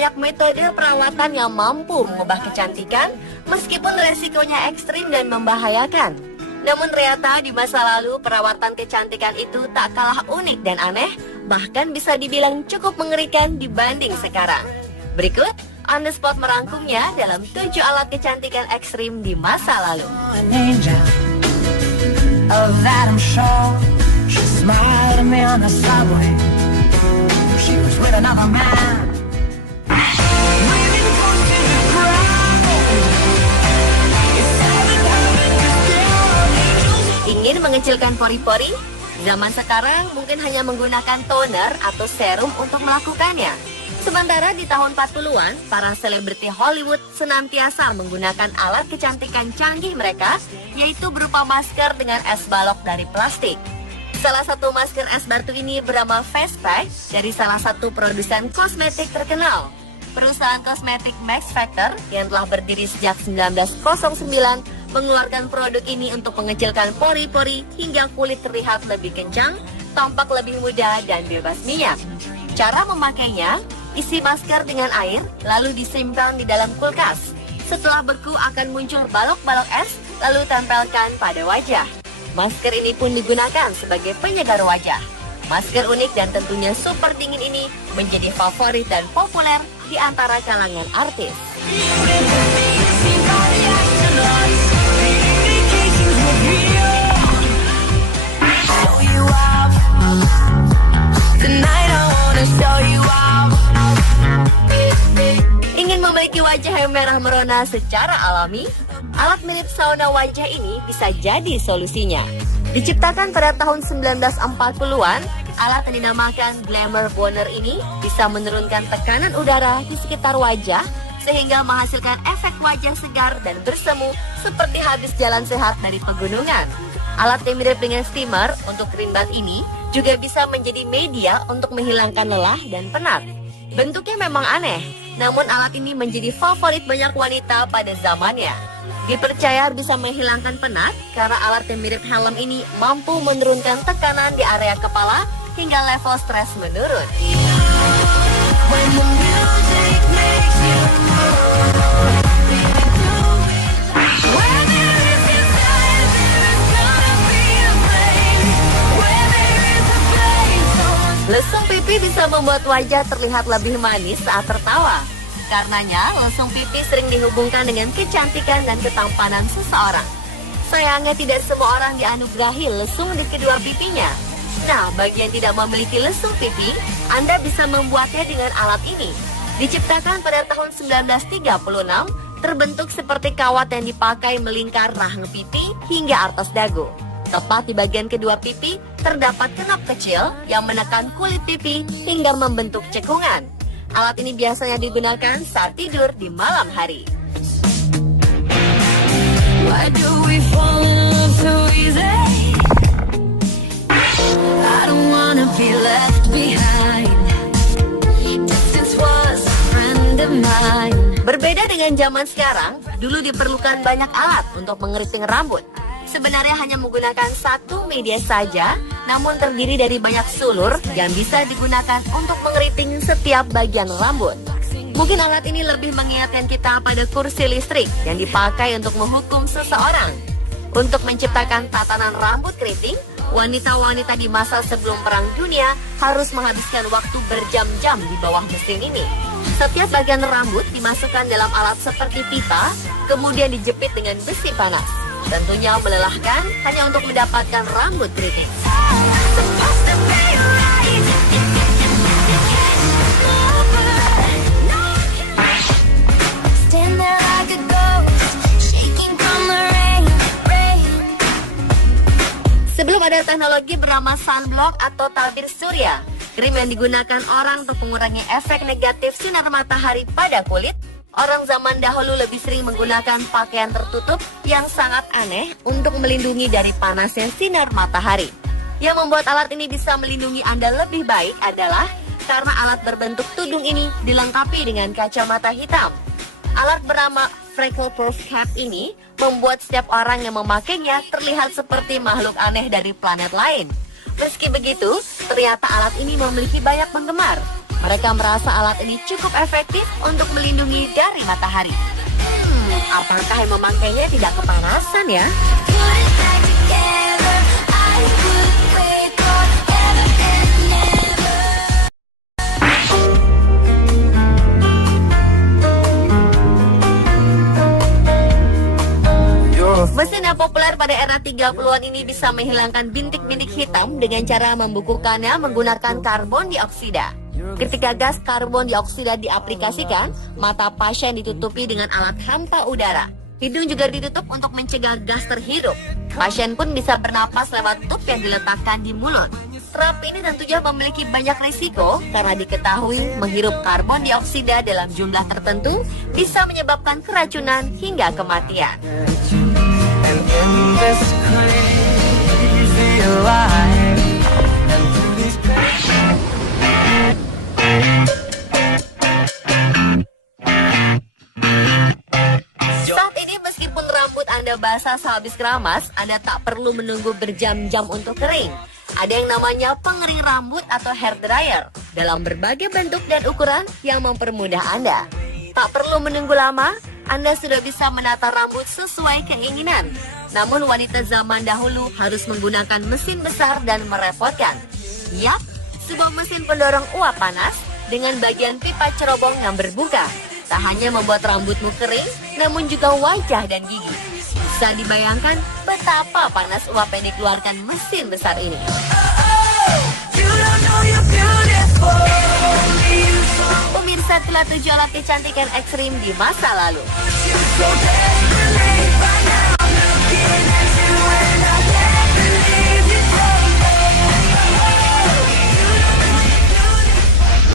banyak metode perawatan yang mampu mengubah kecantikan meskipun resikonya ekstrim dan membahayakan. Namun ternyata di masa lalu perawatan kecantikan itu tak kalah unik dan aneh, bahkan bisa dibilang cukup mengerikan dibanding sekarang. Berikut On The Spot merangkumnya dalam 7 alat kecantikan ekstrim di masa lalu. Ingin mengecilkan pori-pori? Zaman sekarang mungkin hanya menggunakan toner atau serum untuk melakukannya. Sementara di tahun 40-an, para selebriti Hollywood senantiasa menggunakan alat kecantikan canggih mereka, yaitu berupa masker dengan es balok dari plastik. Salah satu masker es batu ini bernama Face Pack dari salah satu produsen kosmetik terkenal. Perusahaan kosmetik Max Factor yang telah berdiri sejak 1909 mengeluarkan produk ini untuk mengecilkan pori-pori hingga kulit terlihat lebih kencang, tampak lebih muda dan bebas minyak. Cara memakainya, isi masker dengan air lalu disimpan di dalam kulkas. Setelah beku akan muncul balok-balok es lalu tempelkan pada wajah. Masker ini pun digunakan sebagai penyegar wajah. Masker unik dan tentunya super dingin ini menjadi favorit dan populer di antara kalangan artis. Ingin memiliki wajah yang merah merona secara alami? Alat mirip sauna wajah ini bisa jadi solusinya. Diciptakan pada tahun 1940-an, alat yang dinamakan Glamour Boner ini bisa menurunkan tekanan udara di sekitar wajah sehingga menghasilkan efek wajah segar dan bersemu seperti habis jalan sehat dari pegunungan. Alat yang mirip dengan steamer untuk krim bath ini juga bisa menjadi media untuk menghilangkan lelah dan penat. Bentuknya memang aneh, namun alat ini menjadi favorit banyak wanita pada zamannya. Dipercaya bisa menghilangkan penat karena alat yang mirip helm ini mampu menurunkan tekanan di area kepala hingga level stres menurun. Lesung pipi bisa membuat wajah terlihat lebih manis saat tertawa. Karenanya, lesung pipi sering dihubungkan dengan kecantikan dan ketampanan seseorang. Sayangnya tidak semua orang dianugerahi lesung di kedua pipinya. Nah, bagi yang tidak memiliki lesung pipi, Anda bisa membuatnya dengan alat ini. Diciptakan pada tahun 1936, terbentuk seperti kawat yang dipakai melingkar rahang pipi hingga atas dagu. Tepat di bagian kedua pipi, terdapat kenop kecil yang menekan kulit pipi hingga membentuk cekungan. Alat ini biasanya digunakan saat tidur di malam hari. Berbeda dengan zaman sekarang, dulu diperlukan banyak alat untuk mengeriting rambut. Sebenarnya hanya menggunakan satu media saja, namun terdiri dari banyak sulur yang bisa digunakan untuk mengeriting setiap bagian rambut. Mungkin alat ini lebih mengingatkan kita pada kursi listrik yang dipakai untuk menghukum seseorang. Untuk menciptakan tatanan rambut keriting, wanita-wanita di masa sebelum Perang Dunia harus menghabiskan waktu berjam-jam di bawah mesin ini. Setiap bagian rambut dimasukkan dalam alat seperti pipa, kemudian dijepit dengan besi panas. Tentunya melelahkan hanya untuk mendapatkan rambut keriting. Sebelum ada teknologi bernama sunblock atau tabir surya, krim yang digunakan orang untuk mengurangi efek negatif sinar matahari pada kulit, orang zaman dahulu lebih sering menggunakan pakaian tertutup yang sangat aneh untuk melindungi dari panasnya sinar matahari. Yang membuat alat ini bisa melindungi Anda lebih baik adalah karena alat berbentuk tudung ini dilengkapi dengan kacamata hitam. Alat bernama Freckle Proof Cap ini membuat setiap orang yang memakainya terlihat seperti makhluk aneh dari planet lain. Meski begitu, ternyata alat ini memiliki banyak penggemar. Mereka merasa alat ini cukup efektif untuk melindungi dari matahari. Apakah yang memakainya tidak kepanasan ya? Mesin yang populer pada era 30-an ini bisa menghilangkan bintik-bintik hitam dengan cara membukukannya menggunakan karbon dioksida. Ketika gas karbon dioksida diaplikasikan, mata pasien ditutupi dengan alat hampa udara. Hidung juga ditutup untuk mencegah gas terhirup. Pasien pun bisa bernapas lewat tub yang diletakkan di mulut. Terapi ini tentunya memiliki banyak risiko karena diketahui menghirup karbon dioksida dalam jumlah tertentu bisa menyebabkan keracunan hingga kematian. In this crazy life, and through these Saat ini meskipun rambut Anda basah sehabis keramas, Anda tak perlu menunggu berjam-jam untuk kering. Ada yang namanya pengering rambut atau hair dryer dalam berbagai bentuk dan ukuran yang mempermudah Anda. Tak perlu menunggu lama, Anda sudah bisa menata rambut sesuai keinginan. Namun wanita zaman dahulu harus menggunakan mesin besar dan merepotkan. Yap, sebuah mesin pendorong uap panas dengan bagian pipa cerobong yang berbuka. Tak hanya membuat rambutmu kering, namun juga wajah dan gigi. Bisa dibayangkan betapa panas uap yang dikeluarkan mesin besar ini. Pemirsa, telah 7 alat kecantikan ekstrim di masa lalu.